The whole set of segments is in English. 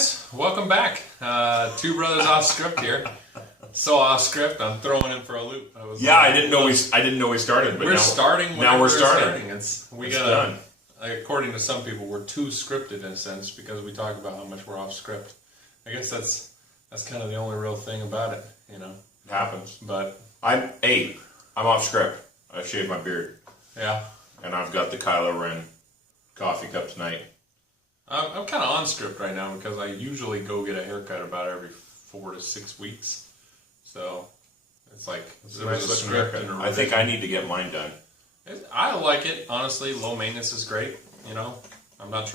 guys, welcome back. Two brothers off script here. So off script, I'm throwing in for a loop. I didn't know we started, but we're starting. Now we're starting. Done. According to some people, we're too scripted in a sense because we talk about how much we're off script. I guess that's kind of the only real thing about it, you know. It happens. But I'm off script. I shaved my beard. Yeah. And I've got the Kylo Ren coffee cup tonight. I'm kind of on script right now because I usually go get a haircut about every 4 to 6 weeks. So it's like there's a script. I think I need to get mine done. I like it, honestly. Low maintenance is great. You know, I'm not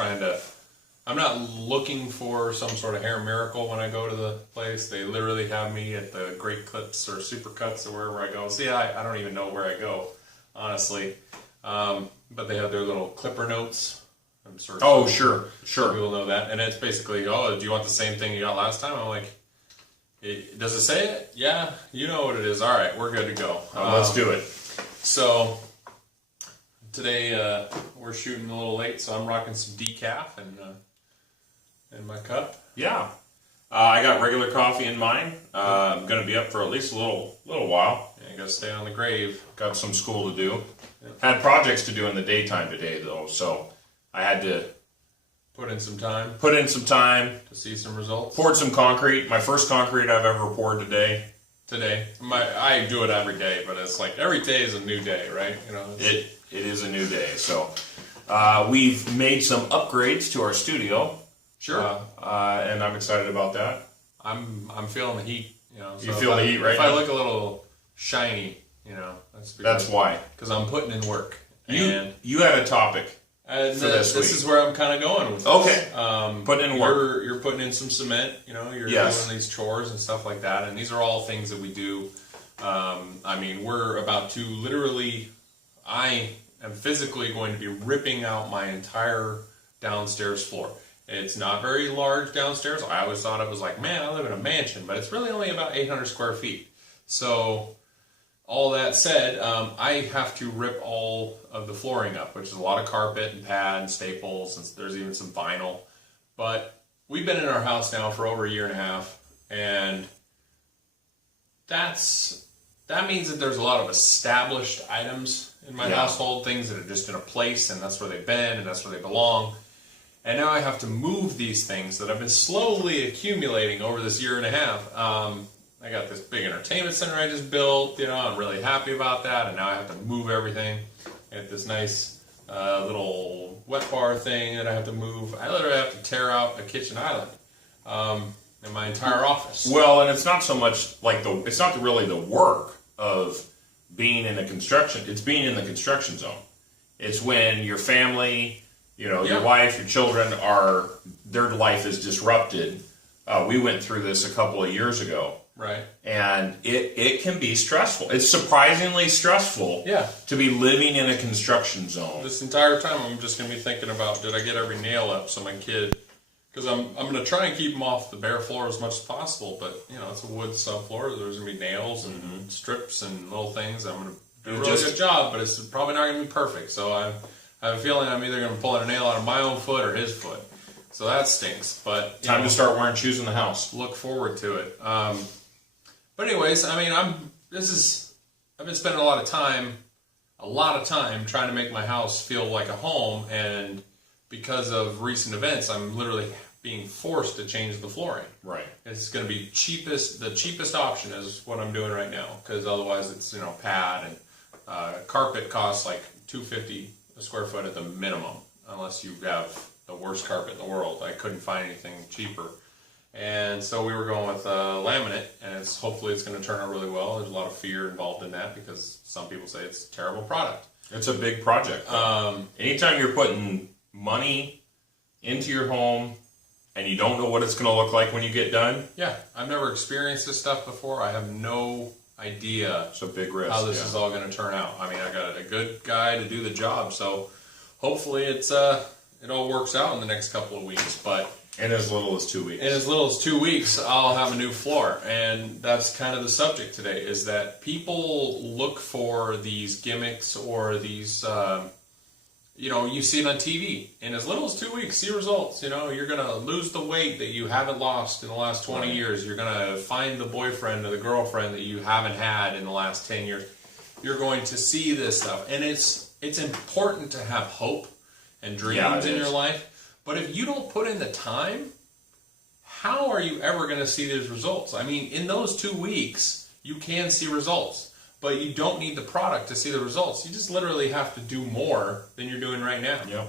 looking for some sort of hair miracle when I go to the place. They literally have me at the Great Clips or Super Cuts or wherever I go. See, I don't even know where I go, honestly. But they have their little clipper notes. I'm sure. Oh, sure. People know that. And it's basically, oh, do you want the same thing you got last time? I'm like, does it say it? Yeah, you know what it is. All right, we're good to go. Let's do it. So today we're shooting a little late, so I'm rocking some decaf in my cup. Yeah. I got regular coffee in mine. I'm going to be up for at least a little while. Yeah, you got to stay on the grave. Got some school to do. Yeah. Had projects to do in the daytime today, though, so I had to put in some time to see some results. Poured some concrete. My first concrete I've ever poured today. I do it every day, but it's like every day is a new day, right? You know, it is a new day. So we've made some upgrades to our studio. Sure. And I'm excited about that. I'm feeling the heat. You know, so you feel the heat right now? If I look a little shiny, you know, that's why. Because I'm putting in work. You had a topic. And this is where I'm kind of going with this. Okay. Putting in work. You're putting in some cement, you know, you're doing these chores and stuff like that. And these are all things that we do. I mean, we're about to I am physically going to be ripping out my entire downstairs floor. It's not very large downstairs. I always thought it was like, man, I live in a mansion, but it's really only about 800 square feet. So all that said, I have to rip all of the flooring up, which is a lot of carpet and pad and staples, and there's even some vinyl. But we've been in our house now for over a year and a half, and that means that there's a lot of established items in my household, things that are just in a place, and that's where they've been, and that's where they belong. And now I have to move these things that have been slowly accumulating over this year and a half. I got this big entertainment center I just built, you know, I'm really happy about that, and now I have to move everything. I have this nice little wet bar thing that I have to move. I literally have to tear out a kitchen island in my entire office. Well, and it's not so much like it's not really the work of being in it's being in the construction zone. It's when your family, you know, your wife, your children their life is disrupted. We went through this a couple of years ago. Right. And it can be stressful. It's surprisingly stressful to be living in a construction zone. This entire time I'm just going to be thinking about, did I get every nail up so my kid, because I'm going to try and keep them off the bare floor as much as possible, but, you know, it's a wood subfloor. There's going to be nails and strips and little things. I'm going to do a really good job, but it's probably not going to be perfect. So I have a feeling I'm either going to pull a nail out of my own foot or his foot. So that stinks. But time to start wearing shoes in the house. Look forward to it. But anyways, I mean, I've been spending a lot of time trying to make my house feel like a home, and because of recent events, I'm literally being forced to change the flooring. Right. It's going to be the cheapest option is what I'm doing right now, because otherwise it's, you know, pad and carpet costs like $250 a square foot at the minimum, unless you have the worst carpet in the world. I couldn't find anything cheaper. And so we were going with laminate, and hopefully it's going to turn out really well. There's a lot of fear involved in that because some people say it's a terrible product. It's a big project. Anytime you're putting money into your home and you don't know what it's going to look like when you get done. Yeah, I've never experienced this stuff before. I have no idea it's a big risk, how this is all going to turn out. I mean, I got a good guy to do the job, so hopefully it all works out in the next couple of weeks. But in as little as 2 weeks. In as little as 2 weeks, I'll have a new floor. And that's kind of the subject today, is that people look for these gimmicks or these you see it on TV. In as little as 2 weeks, see results. You're going to lose the weight that you haven't lost in the last 20 years. You're going to find the boyfriend or the girlfriend that you haven't had in the last 10 years. You're going to see this stuff. And it's important to have hope and dreams in your life. But if you don't put in the time, how are you ever going to see those results? I mean, in those 2 weeks, you can see results. But you don't need the product to see the results. You just literally have to do more than you're doing right now. Yeah.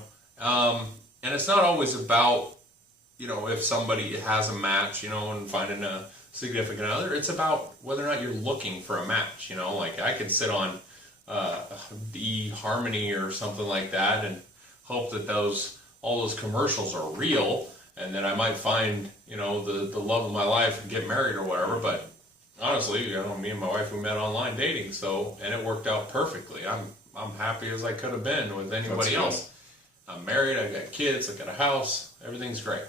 And it's not always about, if somebody has a match, and finding a significant other. It's about whether or not you're looking for a match. Like I could sit on eHarmony or something like that and hope that all those commercials are real, and then I might find, the love of my life and get married or whatever. But honestly, me and my wife, we met online dating, and it worked out perfectly. I'm happy as I could have been with anybody else. I'm married, I got kids, I got a house, everything's great.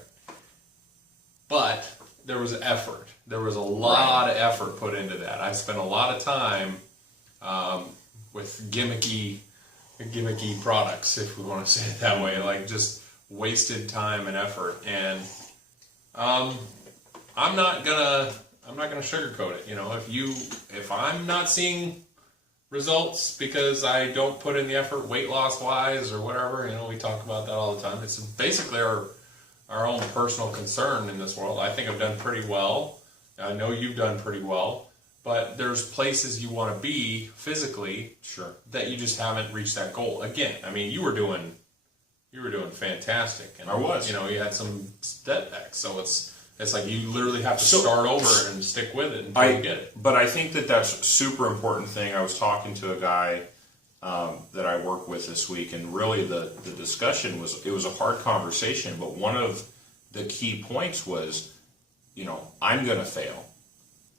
But there was effort. There was a lot of effort put into that. I spent a lot of time with gimmicky products, if we want to say it that way, like just wasted time and effort. And I'm not gonna sugarcoat it. If I'm not seeing results because I don't put in the effort, weight loss wise or whatever, we talk about that all the time. It's basically our own personal concern in this world. I think I've done pretty well. I know you've done pretty well, but there's places you want to be physically, that you just haven't reached that goal. Again, I mean, you were doing fantastic, and I was. You had some setbacks, so it's like you literally have to start over and stick with it until you get it. But I think that's a super important thing. I was talking to a guy that I work with this week, and really the discussion was a hard conversation, but one of the key points was, I'm going to fail.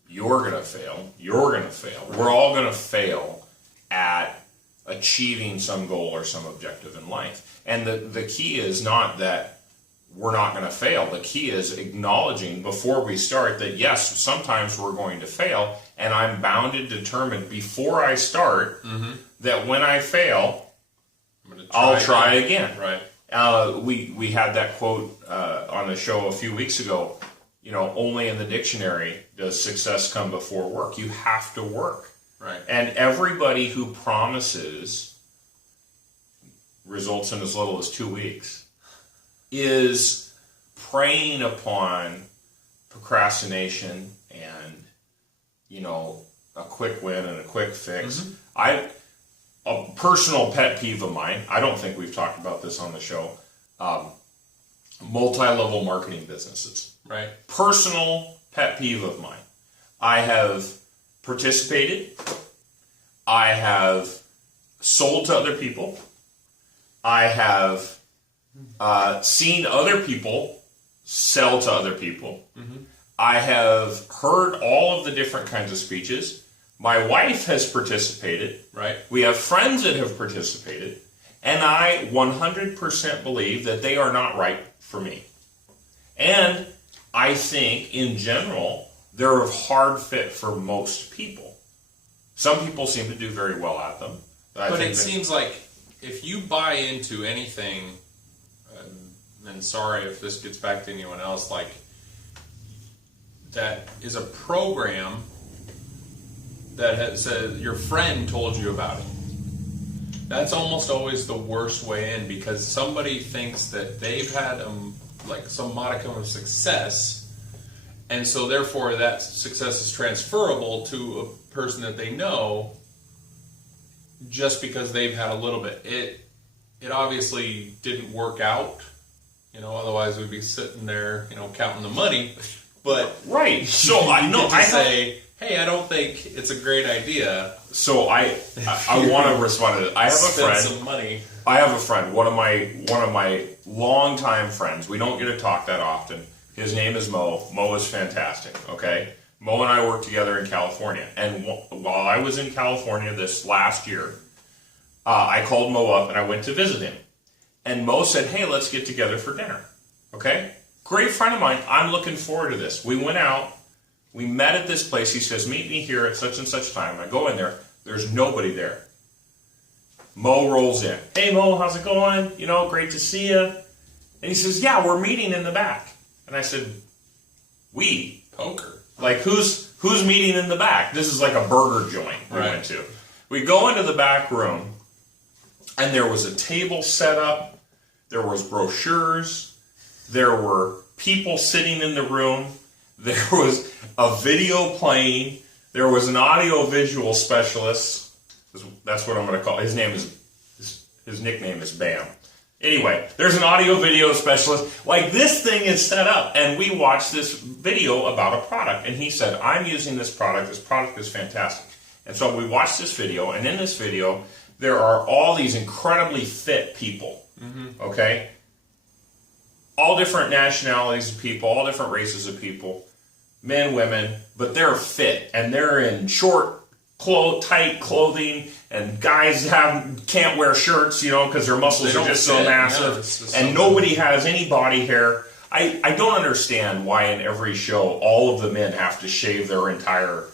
You're going to fail. You're going to fail. Right. We're all going to fail at achieving some goal or some objective in life. And the key is not that we're not going to fail. The key is acknowledging before we start that, yes, sometimes we're going to fail, and I'm bound and determined before I start that when I fail, I'll try again. Right. We had that quote on the show a few weeks ago. Only in the dictionary does success come before work. You have to work. Right. And everybody who promises results in as little as 2 weeks is preying upon procrastination and, a quick win and a quick fix. A personal pet peeve of mine, I don't think we've talked about this on the show, multi-level marketing businesses. Right. Personal pet peeve of mine. I have participated. I have sold to other people. I have seen other people sell to other people. I have heard all of the different kinds of speeches. My wife has participated. Right. We have friends that have participated. And I 100% believe that they are not right for me. And I think, in general, they're a hard fit for most people. Some people seem to do very well at them. But it seems like if you buy into anything, and sorry if this gets back to anyone else, like that is a program that said your friend told you about it. That's almost always the worst way in, because somebody thinks that they've had some modicum of success, and so therefore that success is transferable to a person that they know just because they've had a little bit. It obviously didn't work out, otherwise we'd be sitting there, counting the money. But right, so I say, hey, I don't think it's a great idea. So I want to respond to this. I have a friend. Spend some money. I have a friend, one of my longtime friends. We don't get to talk that often. His name is Mo. Mo is fantastic. Okay, Mo and I work together in California, and while I was in California this last year, I called Mo up and I went to visit him. And Mo said, "Hey, let's get together for dinner." Okay, great friend of mine. I'm looking forward to this. We went out. We met at this place. He says, "Meet me here at such and such time." I go in there. There's nobody there. Mo rolls in. Hey, Mo, how's it going? You know, great to see you. And he says, yeah, we're meeting in the back. And I said, we? Poker. Like, who's meeting in the back? This is like a burger joint we went to. We go into the back room, and there was a table set up. There was brochures. There were people sitting in the room. There was a video playing. There was an audio-visual specialist. That's what I'm going to call his name. His nickname is Bam. Anyway, there's an audio-video specialist. Like, this thing is set up, and we watched this video about a product, and he said, I'm using this product. This product is fantastic. And so we watched this video, and in this video, there are all these incredibly fit people, okay? All different nationalities of people, all different races of people, men, women, but they're fit, and they're in short, tight clothing, and guys can't wear shirts, you know, because their muscles are just so massive, and nobody has any body hair. I don't understand why in every show all of the men have to shave their entire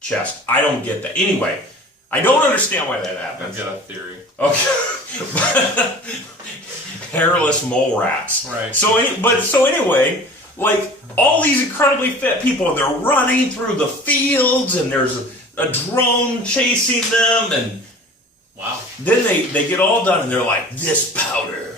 chest. I don't get that. Anyway, I don't understand why that happens. I've got a theory. Okay. Hairless mole rats. Right. So anyway, like, all these incredibly fit people, and they're running through the fields, and there's a drone chasing them, and wow. Then they get all done, and they're like, this powder,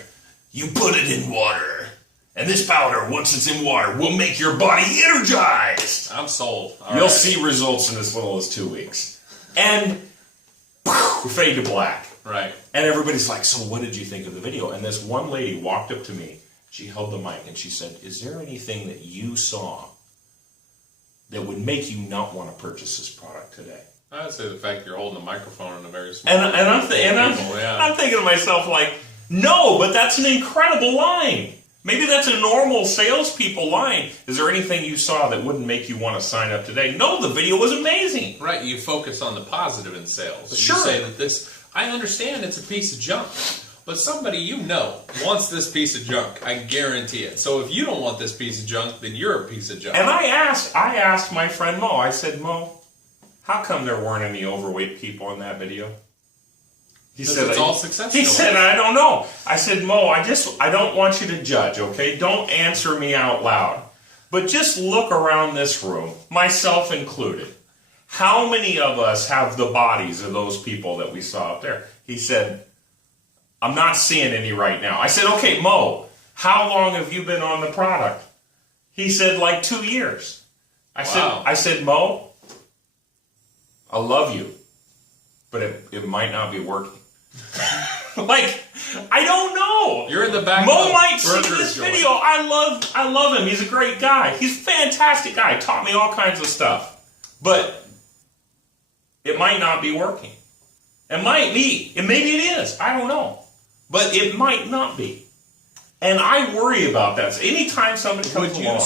you put it in water, and this powder, once it's in water, will make your body energized. I'm sold. You'll see results in as little as 2 weeks. And fade to black. Right. And everybody's like, so what did you think of the video? And this one lady walked up to me. She held the mic, and she said, is there anything that you saw that would make you not want to purchase this product today? I'd say the fact you're holding a microphone in a very small... I'm thinking to myself, like, no, but that's an incredible line. Maybe that's a normal salespeople line. Is there anything you saw that wouldn't make you want to sign up today? No, the video was amazing. Right, you focus on the positive in sales. Sure. You say that this... I understand it's a piece of junk, but somebody you know wants this piece of junk. I guarantee it. So if you don't want this piece of junk, then you're a piece of junk. And I asked my friend Mo, I said, Mo, how come there weren't any overweight people in that video? He said, it's all successful. He said, I don't know. I said, Mo, I don't want you to judge, okay? Don't answer me out loud. But just look around this room, myself included. How many of us have the bodies of those people that we saw up there? He said, I'm not seeing any right now. I said, okay, Mo, how long have you been on the product? He said, like 2 years. I said, Mo, I love you, but it might not be working. Like, I don't know. You're in the back. Mo might see this video. I love him. He's a great guy. He's a fantastic guy. Taught me all kinds of stuff. But it might not be working. It might be. And maybe it is. I don't know. But it might not be. And I worry about that. So anytime somebody comes along.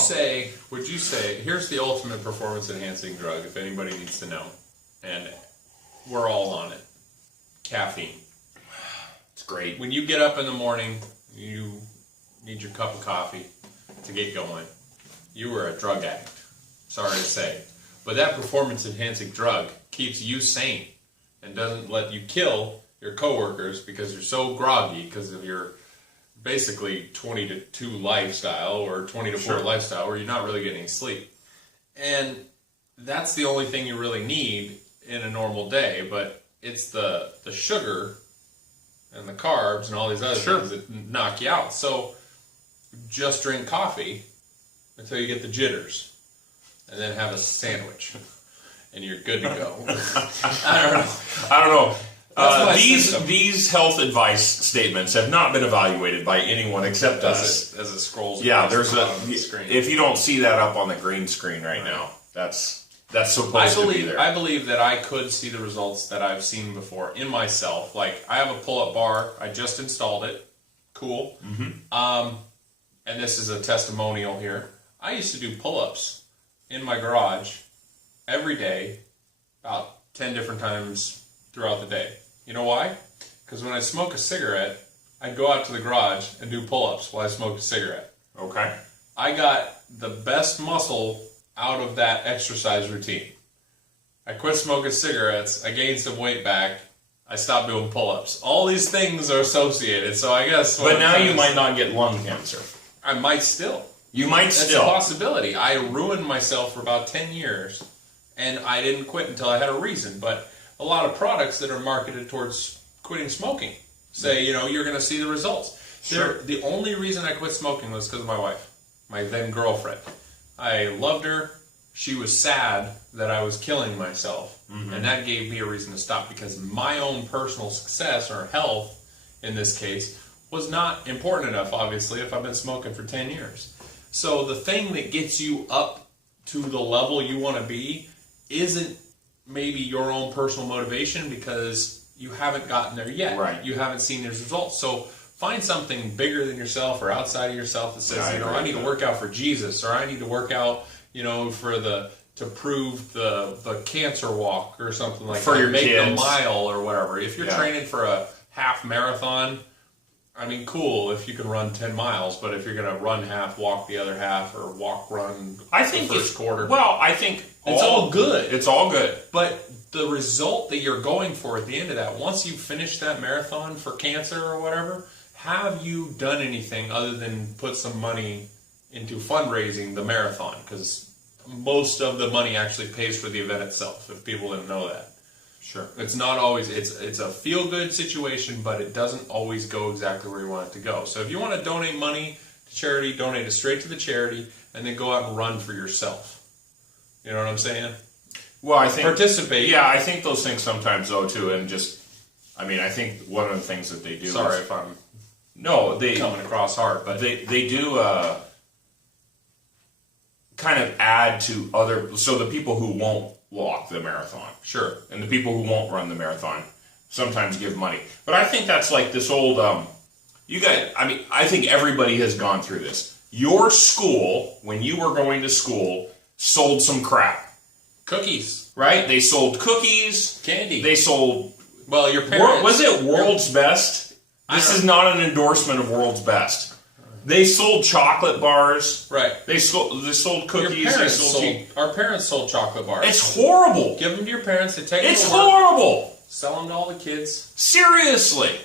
Would you say, here's the ultimate performance enhancing drug, if anybody needs to know. And we're all on it. Caffeine. It's great. When you get up in the morning, you need your cup of coffee to get going. You are a drug addict. Sorry to say. But that performance-enhancing drug keeps you sane and doesn't let you kill your coworkers because you're so groggy because of your basically 20 to 2 lifestyle or 20 to 4 lifestyle where you're not really getting sleep. And that's the only thing you really need in a normal day, but it's the sugar and the carbs and all these other things that knock you out. So just drink coffee until you get the jitters. And then have a sandwich, and you're good to go. I don't know. These health advice statements have not been evaluated by anyone except us. As it scrolls. Yeah, there's the screen. If you don't see that up on the green screen right now, that's supposed to be there. I believe that I could see the results that I've seen before in myself. Like, I have a pull-up bar. I just installed it. Cool. Mm-hmm. And this is a testimonial here. I used to do pull-ups in my garage every day, about 10 different times throughout the day. You know why? Because when I smoke a cigarette, I'd go out to the garage and do pull-ups while I smoked a cigarette. Okay. I got the best muscle out of that exercise routine. I quit smoking cigarettes, I gained some weight back, I stopped doing pull-ups. All these things are associated, so I guess... But now you might not get lung cancer. I might still. You might still. That's a possibility. I ruined myself for about 10 years, and I didn't quit until I had a reason. But a lot of products that are marketed towards quitting smoking say, you know, you're going to see the results. Sure. The only reason I quit smoking was because of my wife, my then girlfriend. I loved her. She was sad that I was killing myself, and that gave me a reason to stop, because my own personal success, or health in this case, was not important enough, obviously, if I've been smoking for 10 years. So the thing that gets you up to the level you want to be isn't maybe your own personal motivation, because you haven't gotten there yet. Right. You haven't seen those results. So find something bigger than yourself or outside of yourself that says, I need to work out for Jesus, or I need to work out, to prove the cancer walk or something like for that. Your Make kids. a mile or whatever. If you're training for a half marathon, I mean, cool if you can run 10 miles, but if you're going to run half, walk the other half, or run the first quarter. Well, I think it's all good. It's all good. But the result that you're going for at the end of that, once you finish that marathon for cancer or whatever, have you done anything other than put some money into fundraising the marathon? Because most of the money actually pays for the event itself, if people didn't know that. Sure. It's not always, it's a feel-good situation, but it doesn't always go exactly where you want it to go. So if you want to donate money to charity, donate it straight to the charity, and then go out and run for yourself. You know what I'm saying? Well, I think... Participate. Yeah, I think those things sometimes, though, too, and just... I mean, I think one of the things that they do Sorry if I'm coming across hard, but... They do... kind of add to other... So the people who won't walk the marathon. Sure. And the people who won't run the marathon sometimes give money. But I think that's like this old... I think everybody has gone through this. Your school, when you were going to school, sold some crap. Cookies. Right? They sold cookies. Candy. They sold... Well, your parents... Was it World's Best? This is not an endorsement of World's Best. They sold chocolate bars. Right. They sold cookies. Our parents sold chocolate bars. It's horrible. Give them to your parents. They take them It's to work, horrible. sell them to all the kids. Seriously.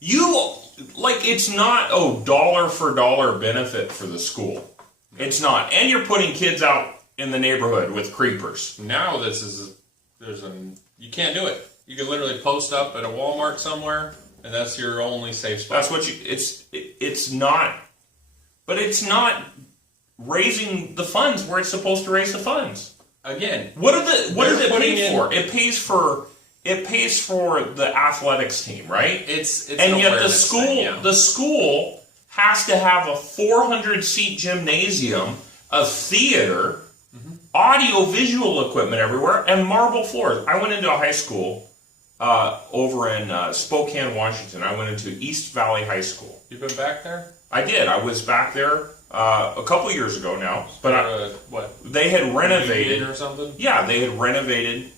It's not, dollar for dollar benefit for the school. It's not. And you're putting kids out in the neighborhood with creepers. Now you can't do it. You can literally post up at a Walmart somewhere, and that's your only safe spot. That's what it's not, but it's not raising the funds where it's supposed to raise the funds. Again, what does it pay for? It pays for the athletics team, right? And yet the school has to have a 400-seat gymnasium, a theater, audio-visual equipment everywhere, and marble floors. I went into a high school over in Spokane, Washington. I went into East Valley High School. You've been back there? I did. I was back there a couple years ago now. But they had renovated or something. Yeah, they had renovated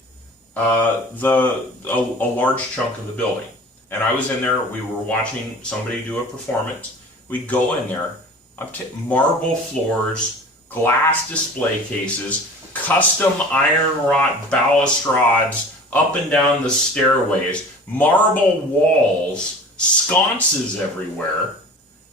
a large chunk of the building, and I was in there. We were watching somebody do a performance. We go in there, marble floors, glass display cases, custom iron wrought balustrades up and down the stairways, marble walls, sconces everywhere.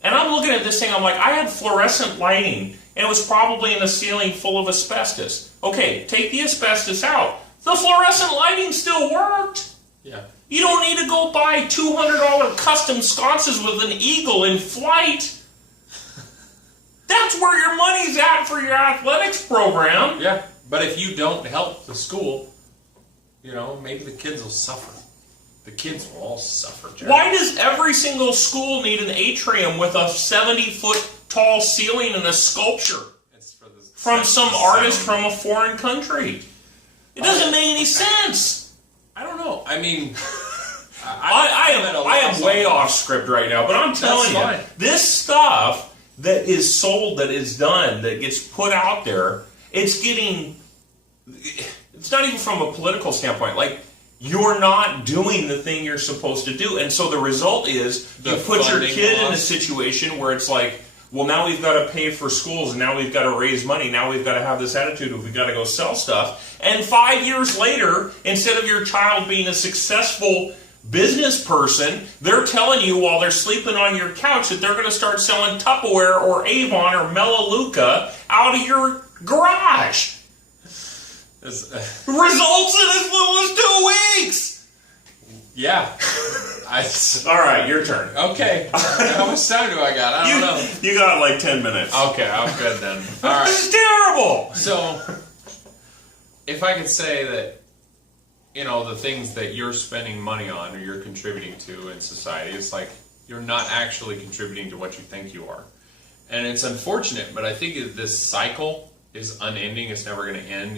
And I'm looking at this thing, I'm like, I had fluorescent lighting, and it was probably in the ceiling full of asbestos. Okay, take the asbestos out. The fluorescent lighting still worked. Yeah. You don't need to go buy $200 custom sconces with an eagle in flight. That's where your money's at for your athletics program. Yeah, but if you don't help the school, maybe the kids will suffer. The kids will all suffer, Jared. Why does every single school need an atrium with a 70-foot tall ceiling and a sculpture from some artist from a foreign country? It doesn't make any sense. I don't know. I mean, I am way off script right now, but I'm telling you, this stuff that is sold, that is done, that gets put out there, it's not even from a political standpoint. Like, you're not doing the thing you're supposed to do. And so the result is you put your kid in a situation where it's like, well, now we've got to pay for schools, and now we've got to raise money. Now we've got to have this attitude of we've got to go sell stuff. And 5 years later, instead of your child being a successful business person, they're telling you while they're sleeping on your couch that they're going to start selling Tupperware or Avon or Melaleuca out of your garage. Results in as little as 2 weeks. Yeah. All right, your turn. Okay. How much time do I got? I don't know. You got like 10 minutes. Okay, I'm good then. All right. This is terrible. So, if I could say that, the things that you're spending money on or you're contributing to in society, it's like you're not actually contributing to what you think you are. And it's unfortunate, but I think this cycle is unending. It's never going to end.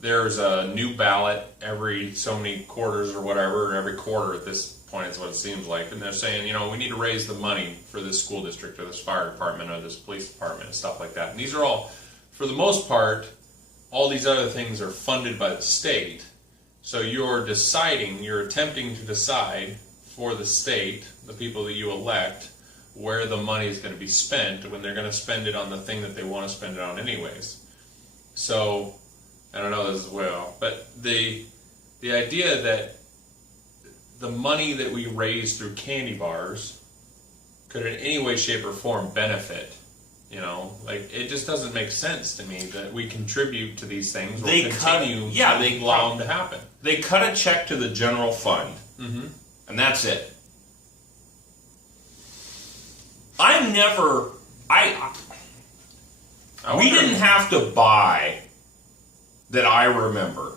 There's a new ballot every so many quarters or whatever, every quarter at this point is what it seems like. And they're saying, we need to raise the money for this school district or this fire department or this police department and stuff like that. And these are all, for the most part, all these other things are funded by the state. So you're attempting to decide for the state, the people that you elect, where the money is going to be spent when they're going to spend it on the thing that they want to spend it on anyways. So, I don't know this as well, but the idea that the money that we raise through candy bars could in any way, shape, or form benefit, it just doesn't make sense to me that we contribute to these things or continue to allow them to happen. They cut a check to the general fund, and that's it. We didn't have to buy, that I remember,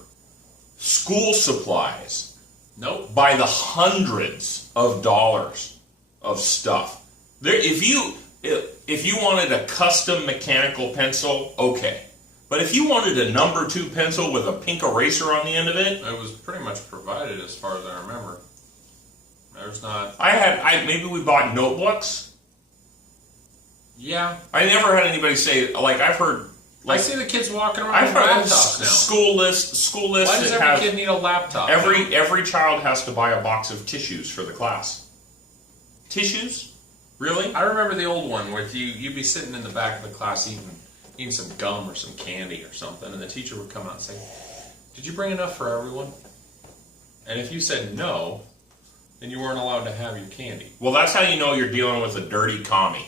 school supplies. Nope. By the hundreds of dollars of stuff. If you wanted a custom mechanical pencil, okay. But if you wanted a number 2 pencil with a pink eraser on the end of it, it was pretty much provided as far as I remember. There's not. Maybe we bought notebooks. Yeah. I never had anybody say, I've heard. I see the kids walking around with laptops now. School lists. Why does every kid need a laptop? Every child has to buy a box of tissues for the class. Tissues? Really? I remember the old one where you'd be sitting in the back of the class eating some gum or some candy or something, and the teacher would come out and say, "Did you bring enough for everyone?" And if you said no, then you weren't allowed to have your candy. Well, that's how you know you're dealing with a dirty commie.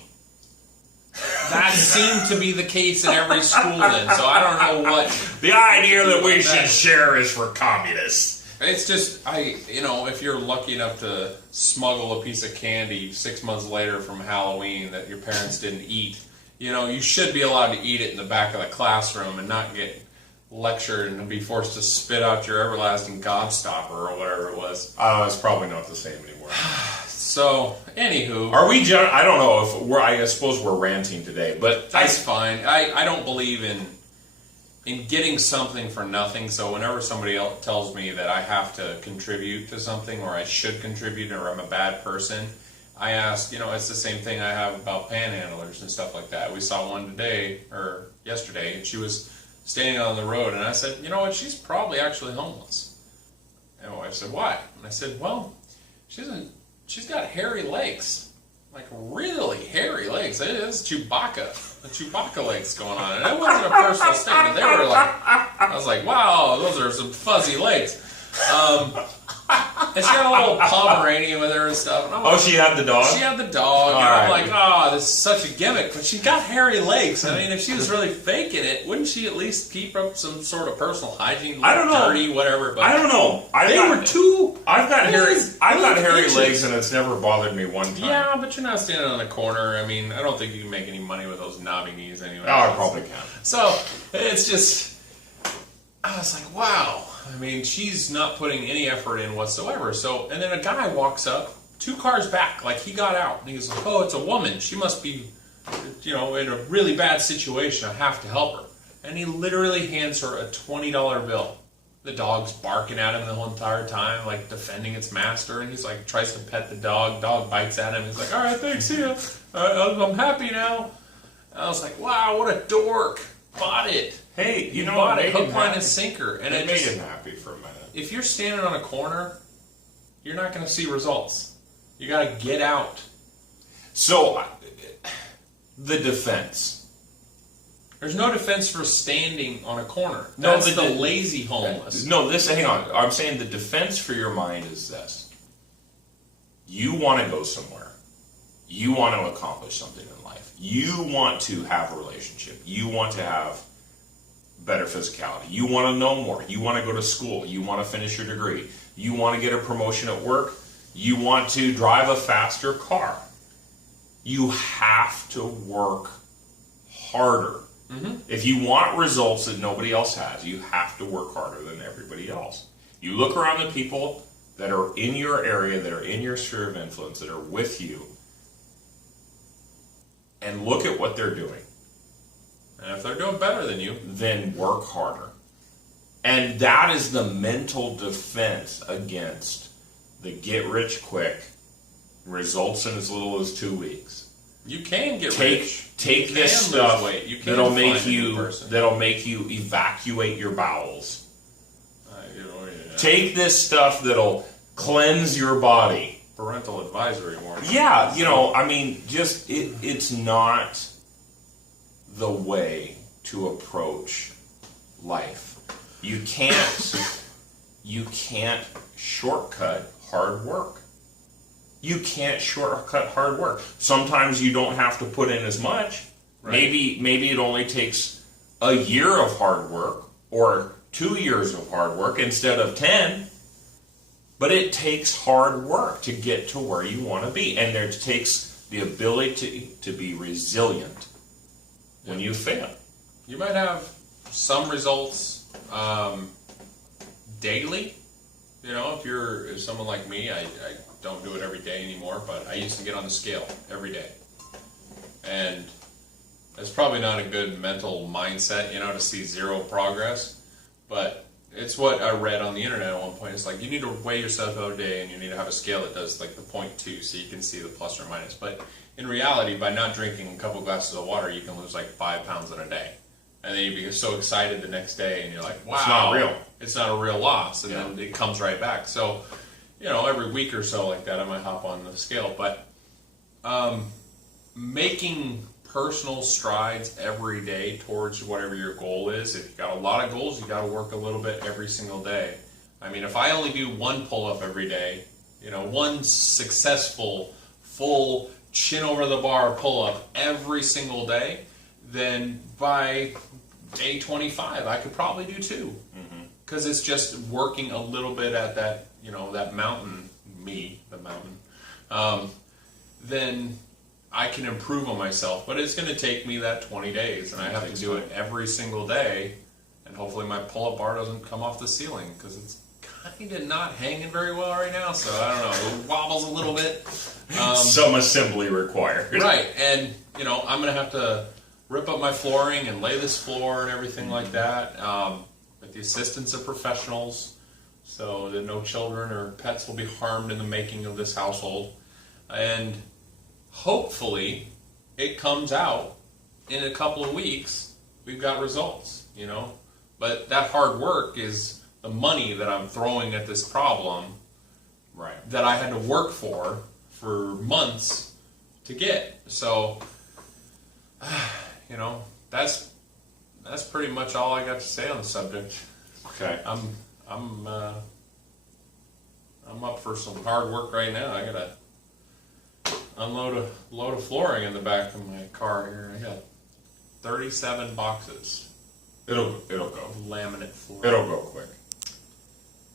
That seemed to be the case in every school then, so I don't know what... The idea that we should share is for communists. It's just, if you're lucky enough to smuggle a piece of candy 6 months later from Halloween that your parents didn't eat, you should be allowed to eat it in the back of the classroom and not get lectured and be forced to spit out your everlasting gobstopper or whatever it was. It's probably not the same anymore. So, anywho, are we? I don't know if we're. I suppose we're ranting today, but that's fine. I don't believe in getting something for nothing. So whenever somebody else tells me that I have to contribute to something or I should contribute or I'm a bad person, I ask. It's the same thing I have about panhandlers and stuff like that. We saw one today or yesterday, and she was standing on the road, and I said, "You know what? She's probably actually homeless." And my wife said, "Why?" And I said, "Well, she's got hairy legs, like really hairy legs. It is Chewbacca, the Chewbacca legs going on." And it wasn't a personal statement. They were like, I was like, "Wow, those are some fuzzy legs." And she had a little Pomeranian with her and stuff. And like, she had the dog? She had the dog. And I'm like, this is such a gimmick. But she got hairy legs. I mean, if she was really faking it, wouldn't she at least keep up some sort of personal hygiene? I don't know. Dirty, whatever. But I don't know. I've got hairy legs, and it's never bothered me one time. Yeah, but you're not standing on the corner. I mean, I don't think you can make any money with those knobby knees anyway. Oh, I probably can. So, it's just... I was like, wow. I mean, she's not putting any effort in whatsoever. So, and then a guy walks up, 2 cars back, like he got out. And he's like, "Oh, it's a woman. She must be, in a really bad situation. I have to help her." And he literally hands her a $20 bill. The dog's barking at him the whole entire time, like defending its master. And he's like, tries to pet the dog. Dog bites at him. He's like, "All right, thanks, see ya. I'm happy now." And I was like, wow, what a dork. Bought it. Hey, you bought it, hook, line, and sinker. And it made him happy for a minute. If you're standing on a corner, you're not going to see results. You got to get out. So, the defense. There's no defense for standing on a corner. That's the lazy homeless. No, hang on. I'm saying the defense for your mind is this. You want to go somewhere. You want to accomplish something in life. You want to have a relationship. You want to have better physicality. You want to know more. You want to go to school. You want to finish your degree. You want to get a promotion at work. You want to drive a faster car. You have to work harder. Mm-hmm. If you want results that nobody else has, you have to work harder than everybody else. You look around the people that are in your area, that are in your sphere of influence, that are with you, and look at what they're doing. And if they're doing better than you, then work harder. And that is the mental defense against the get rich quick, results in as little as 2 weeks. You can get rich. Take this stuff that'll make you evacuate your bowels. Take this stuff that'll cleanse your body. Parental advisory warning. Yeah, I mean, just it's not the way to approach life. You can't shortcut hard work. You can't shortcut hard work. Sometimes you don't have to put in as much. Right. Maybe it only takes a year of hard work or 2 years of hard work instead of 10. But it takes hard work to get to where you want to be. And it takes the ability to be resilient when you fail. You might have some results daily. If you're someone like me, I don't do it every day anymore, but I used to get on the scale every day. And it's probably not a good mental mindset, to see zero progress. But it's what I read on the internet at one point. It's like you need to weigh yourself every day, and you need to have a scale that does like the 0.2 so you can see the plus or minus. But in reality, by not drinking a couple glasses of water, you can lose like 5 pounds in a day. And then you get so excited the next day, and you're like, wow. It's not real. It's not a real loss. And then it comes right back. So, every week or so like that, I might hop on the scale. But making personal strides every day towards whatever your goal is. If you got a lot of goals, you got to work a little bit every single day. I mean, if I only do one pull-up every day, one successful, full chin over the bar pull-up every single day, then by day 25, I could probably do 2. Because it's just working a little bit at that, that mountain, the mountain. Then I can improve on myself, but it's going to take me that 20 days, and I have to do it every single day, and hopefully my pull-up bar doesn't come off the ceiling, because it's kind of not hanging very well right now, so I don't know, it wobbles a little bit. Some assembly required. Right, and, I'm going to have to rip up my flooring and lay this floor and everything like that, with the assistance of professionals, so that no children or pets will be harmed in the making of this household, and hopefully, it comes out in a couple of weeks. We've got results, But that hard work is the money that I'm throwing at this problem, right? That I had to work for months to get. So, that's pretty much all I got to say on the subject. Okay. I'm up for some hard work right now. I gotta unload a load of flooring in the back of my car here. I got 37 boxes. It'll go. Laminate floor. It'll go quick.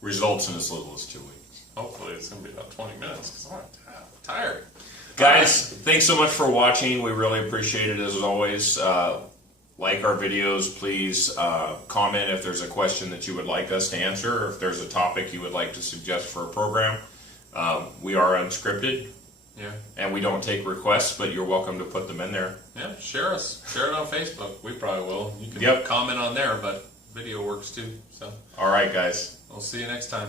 Results in as little as 2 weeks. Hopefully it's going to be about 20 minutes because I'm tired. Guys, thanks so much for watching. We really appreciate it as always. Like our videos, please comment if there's a question that you would like us to answer, or if there's a topic you would like to suggest for a program. We are unscripted. Yeah. And we don't take requests, but you're welcome to put them in there. Yeah, share us. Share it on Facebook. We probably will. You can comment on there, but video works too. So. All right, guys. We'll see you next time.